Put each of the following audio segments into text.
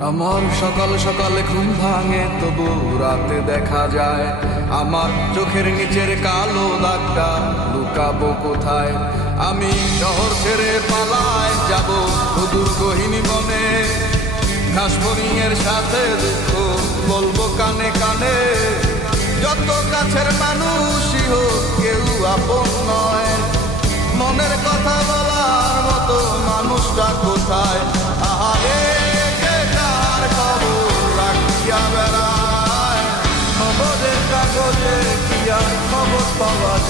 আমার সকাল সকালে ঘুম ভাঙে, তবু রাতে দেখা যায়। আমার চোখের নিচের কালো দাগটা লুকাবো কোথায়? আমি শহর ছেড়ে পালায় যাব সুদূর গহিনী বনে। ঘাসফড়িংয়ের সাথে দুঃখ বলব কানে কানে। যত কাছের মানুষই হোক, কেউ আপন নয়। মনের কথা বলার মতো মানুষটা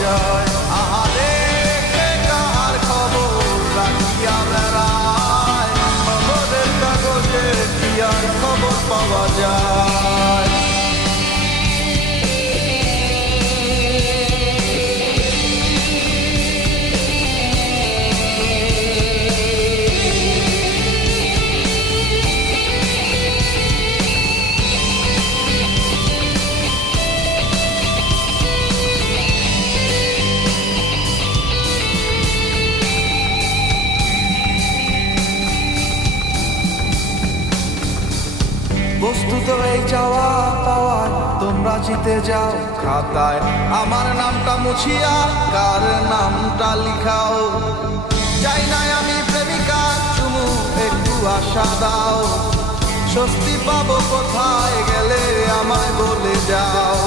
যায়। আহারে কে খবর? রাখিয়া বেড়ায় খবরের কাগজে কি আর খবর পাওয়া যায়? বস্তুত এই চাওয়া পাওয়া তোমরা জিতে যাও খাতায়। আমার নামটা মুছিয়া, কার নামটা লিখাও? যাই নাই আমি প্রেমিকা, চুমু একটু আশা দাও। স্বস্তি পাবো কোথায় গেলে আমায় বলে যাও।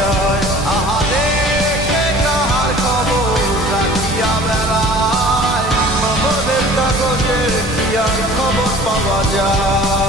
পাওয়া যায় আহারে কে কার খবর রাখিয়া বেড়ায় খবরের কাগজে কি আর খবর পাওয়া যায়